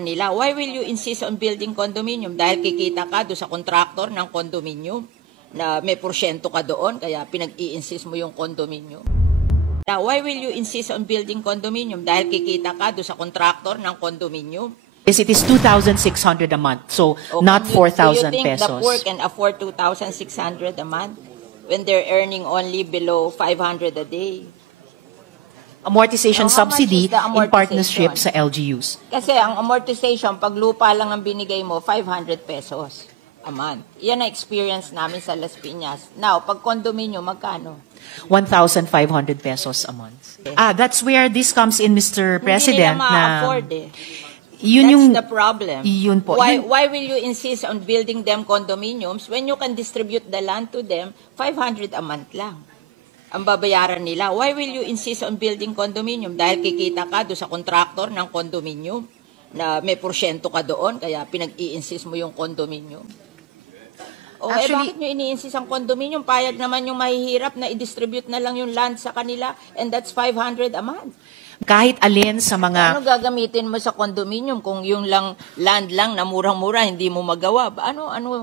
nila. Why will you insist on building condominium? Dahil kikita ka doon sa contractor ng condominium na may porsyento ka doon, kaya pinag-i-insist mo yung condominium. Why will you insist on building condominium? Dahil kikita ka doon sa contractor ng condominium. Yes, it is 2,600 a month, so Okay. not 4,000 Do you think pesos. the poor can afford 2,600 a month when they're earning only below 500 a day? Amortization How much subsidy is the in partnership amortization? sa LGUs. Kasi ang amortization, pag lupa lang ang binigay mo, 500 pesos a month. Yan ang experience namin sa Las Piñas. Now, pag condominium, magkano? 1,500 pesos a month. That's where this comes in, Mr. President. Hindi nila ma-afford eh. Yun That's yung, the problem. Yun po. Why will you insist on building them condominiums when you can distribute the land to them 500 a month lang? Ang babayaran nila. Why will you insist on building condominium? Dahil kikita ka doon sa contractor ng condominium na may porsyento ka doon, kaya pinag-i-insist mo yung condominium. Bakit nyo ini-insist ang condominium? Payag naman yung mahihirap na i-distribute na lang yung land sa kanila, and that's 500 a month. kahit alin sa mga... Ano gagamitin mo sa condominium kung yung lang land lang na murang-mura hindi mo magawa?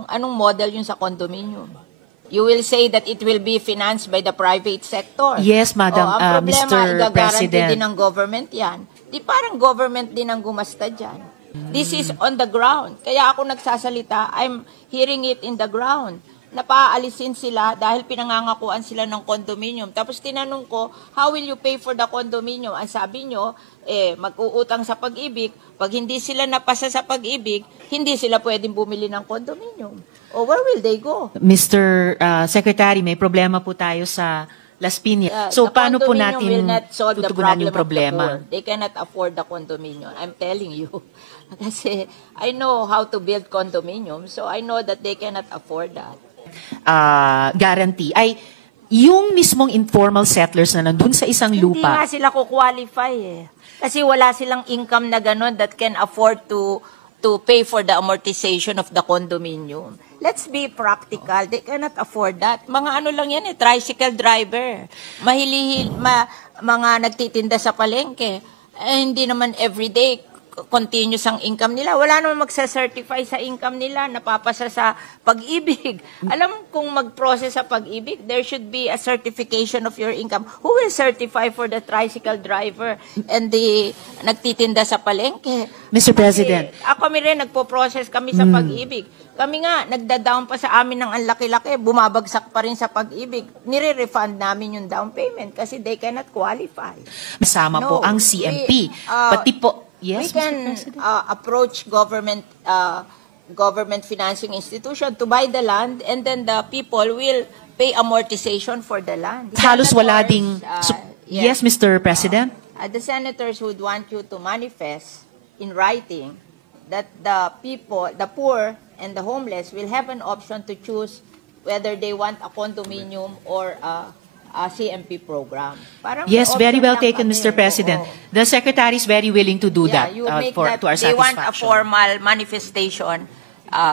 Anong model yun sa condominium? You will say that it will be financed by the private sector. Yes, Madam, ang problema, Mr. igagaranti President. din ng government yan. Di parang government din ang gumasta dyan. This is on the ground. Kaya ako nagsasalita, I'm hearing it in the ground. Napaalisin sila dahil pinangangakuan sila ng condominium. Tapos tinanong ko, how will you pay for the condominium? Ang sabi nyo, mag-uutang sa Pag-ibig. Pag hindi sila napasa sa Pag-ibig, hindi sila pwedeng bumili ng condominium. O where will they go? Mr. Secretary, may problema po tayo sa Las Piñas. So, paano po natin tutugunan yung problema? They cannot afford the condominium. I'm telling you. Kasi I know how to build condominium, so I know that they cannot afford that. Guarantee ay yung mismong informal settlers na nandun sa isang Hindi lupa. nga sila kukwalify eh. Kasi wala silang income na gano'n that can afford to pay for the amortization of the condominium. Let's be practical. They cannot afford that. Mga ano lang yan tricycle driver. Mga nagtitinda sa palengke. Hindi naman everyday continuous ang income nila. Wala naman magsa-certify sa income nila, napapasa sa Pag-ibig. Alam kung mag-process sa Pag-ibig, there should be a certification of your income. Who will certify for the tricycle driver and the nagtitinda sa palengke? Mr. President. Ako rin, nagpo-process kami sa Pag-ibig. Kami nga, nagda-down pa sa amin ng ang laki-laki, bumabagsak pa rin sa Pag-ibig. Nire-refund namin yung down payment kasi they cannot qualify. Masama po ang CMP. Pati po, yes, we can approach government financing institution to buy the land, and then the people will pay amortization for the land. halos wala ding... yes, Mr. President. The senators would want you to manifest in writing that the people, the poor and the homeless will have an option to choose whether they want a condominium or a CMP program. Parang Yes, very well taken, kami. Mr. President. The Secretary is very willing to do that You make to our they want a satisfaction. formal manifestation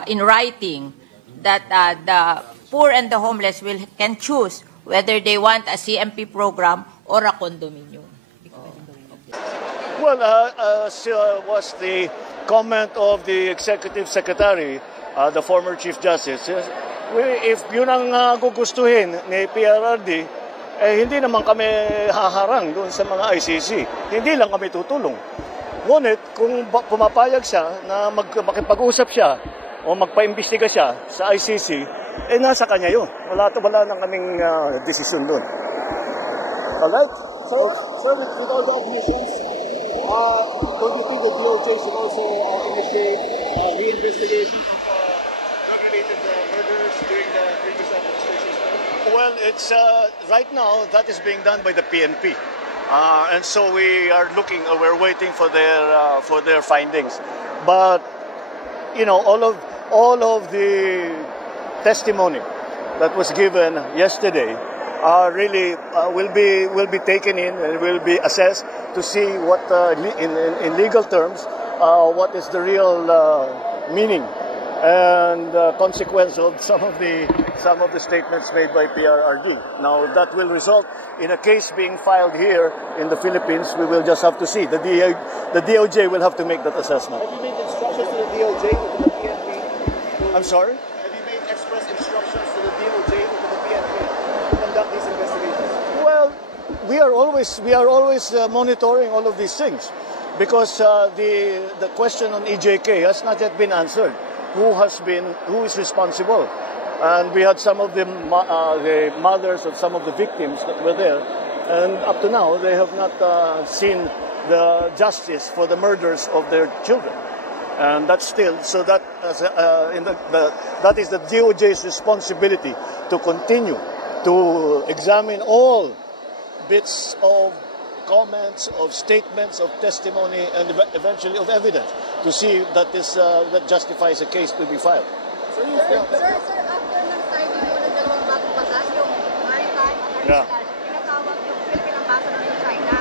in writing that the poor and the homeless can choose whether they want a CMP program or a condominium. Well, as was the comment of the Executive Secretary, the former Chief Justice, if yun ang gugustuhin ni PRRD, hindi naman kami haharang doon sa mga ICC. Hindi lang kami tutulong. Ngunit kung pumapayag siya na makipag-usap siya o magpa-imbestiga siya sa ICC, nasa kanya yun. Wala nang kaming desisyon doon. Alright? Sir, with all the admissions, don't you think the DOJ should also initiate reinvestigation of drug-related murders during the previous administration's term? Well, it's right now that is being done by the PNP, and so we're waiting for their findings. But you know, all of the testimony that was given yesterday really will be taken in and will be assessed to see what in legal terms what is the real meaning and consequence of some of the statements made by PRRD. Now that will result in a case being filed here in the Philippines. We will just have to see. The DOJ will have to make that assessment. Have you made instructions to the DOJ or to the PNP? I'm sorry? Have you made express instructions to the DOJ or to the PNP to conduct these investigations? Well, we are always monitoring all of these things, because the question on EJK has not yet been answered. Who is responsible? And we had some of the mothers of some of the victims that were there, and up to now they have not seen the justice for the murders of their children. And that's still, so that that is the DOJ's responsibility to continue to examine all bits of comments, of statements, of testimony, and eventually of evidence to see that that justifies a case to be filed. Sir, after ng signing mo ng dalawang bagong batas, yung maritime at artificial, pinatawag yung Philippine Ambassador in China.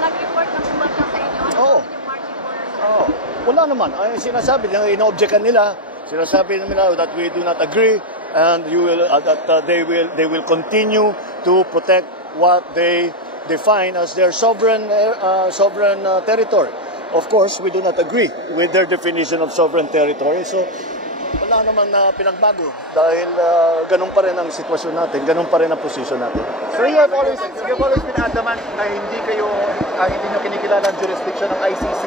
Nag-report ng sumasya sa inyo. Ano yung marching orders? Wala naman. Ay, sinasabi nila, ino-objectan nila. Sinasabi nila that we do not agree, and that they will continue to protect what they define as their sovereign territory. Of course, we do not agree with their definition of sovereign territory. So, wala naman na pinagbago dahil ganun pa rin ang sitwasyon natin, ganun pa rin ang posisyon natin. Sir, you have always been adamant na hindi nyo kinikilala ang jurisdiction ng ICC.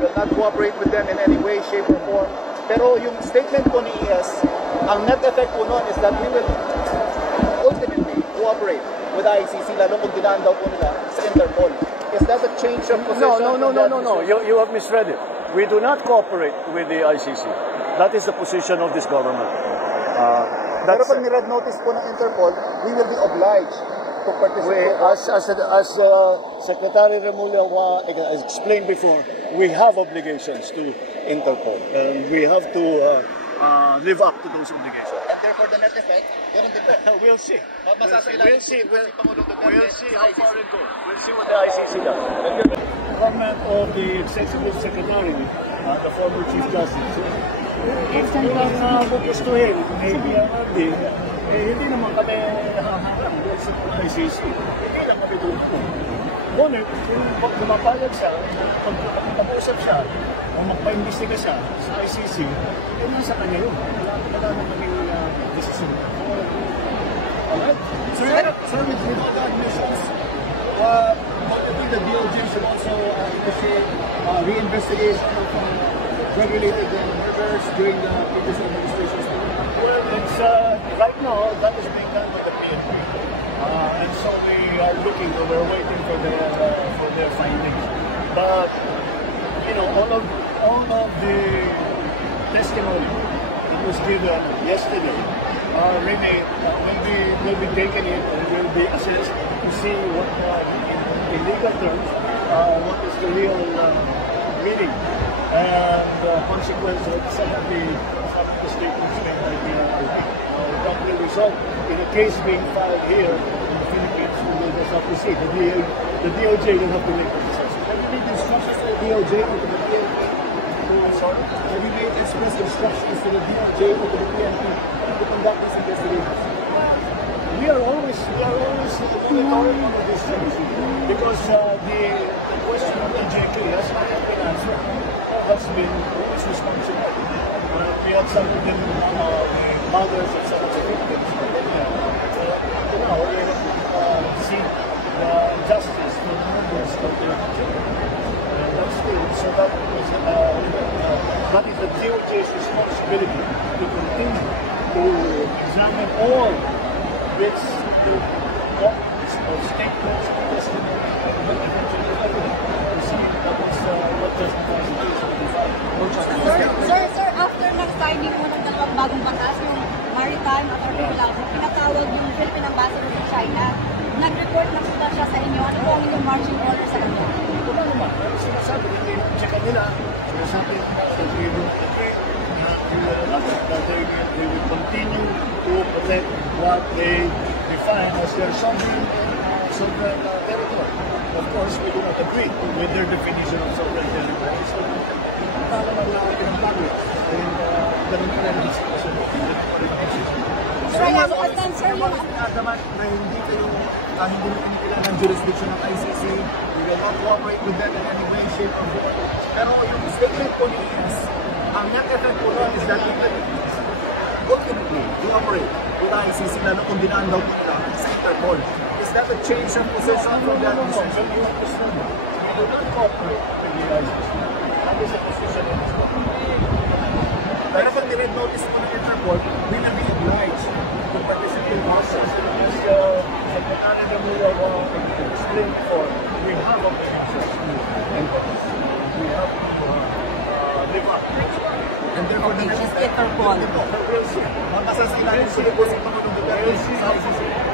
You will not cooperate with them in any way, shape, or form. Pero yung statement po ni ES, ang net effect po nun is that we will ultimately cooperate with the ICC, lalo kung dinaan daw po nila sa Interpol. Is that a change of position? No. You have misread it. We do not cooperate with the ICC. That is the position of this government. Pero pag ni-red notice po ng Interpol, we will be obliged to participate. As Secretary Remulla explained before, we have obligations to Interpol, and we have to live up to those obligations. And therefore, the net effect, ganun din po. We'll see. We'll see How far it goes. We'll see what the ICC does. Comment of the Executive Secretary, the former Chief Justice. If yun ang gugustuhin, maybe hindi naman kami haharang doon sa ICC. Hindi lang kami doon po. Ngunit, kung lumapayag siya, pag mag-usap siya, o magpa-imbestiga siya sa ICC, nasa kanya yun. Wala na kaming decision. Alright? Sir, with all the admissions, the DOJ should also initiate reinvestigation of drug-related murders during the previous administration's time. Well, it's right now that is being done by the PNP, and so we're waiting for their findings. But all of the testimony that was given yesterday will be taken in and will be assessed to see what, in legal terms, what is the real meaning and consequence of some of the statements made by the PRRD. That will result in a case being filed here in the Philippines. We will just have to see. The DOJ will have to make the decision. Have you made instructions to the DOJ or to the PNP? Have you made express instructions to the DOJ or to the PNP to conduct these investigations? We are always monitoring these things because the question of EJK has not been answered. Has been always responsible. We had some of the mothers of some of the victims. Now we have seen justice for the members of their children. That's still, so that is the DOJ's responsibility to continue to examine all bits of comments or statements or testimony and eventually to see what justifies the case. Sir, after ng signing mo ng dalawang bagong batas, yung maritime at artificial, pinatawag yung Philippine Ambassador sa China, nag-report na sila siya sa inyo. Ano po ang inyong marching order sa kanya? Wala naman. Sinasabi, check nila. Sinasabi that we will agree that they will continue to protect what they define as their sovereign territory. Of course, we do not agree with their definition of sovereign territory. So, wala naman na pinagbago. And ganun pa rin naman na hindi nyo kinikilan ng jurisdiction ng ICC. We will not cooperate with them in any way, shape, or form. Pero yung statement po ni ES, ang net effect po nun is that ultimately, cooperate with ICC na kung dinaan daw po nila sa Interpol. Is that a change of position from the administration? We do not cooperate with the ICC. That is a position in this country. Pero pag nire notice po ng Interpol, we will be obliged to participate in process. As Secretary Remulla explained before, we have obligations and we have to live up. And therefore, the next step, Interpol. We'll see. Masasailan po si Pangulong Duterte sa ICC.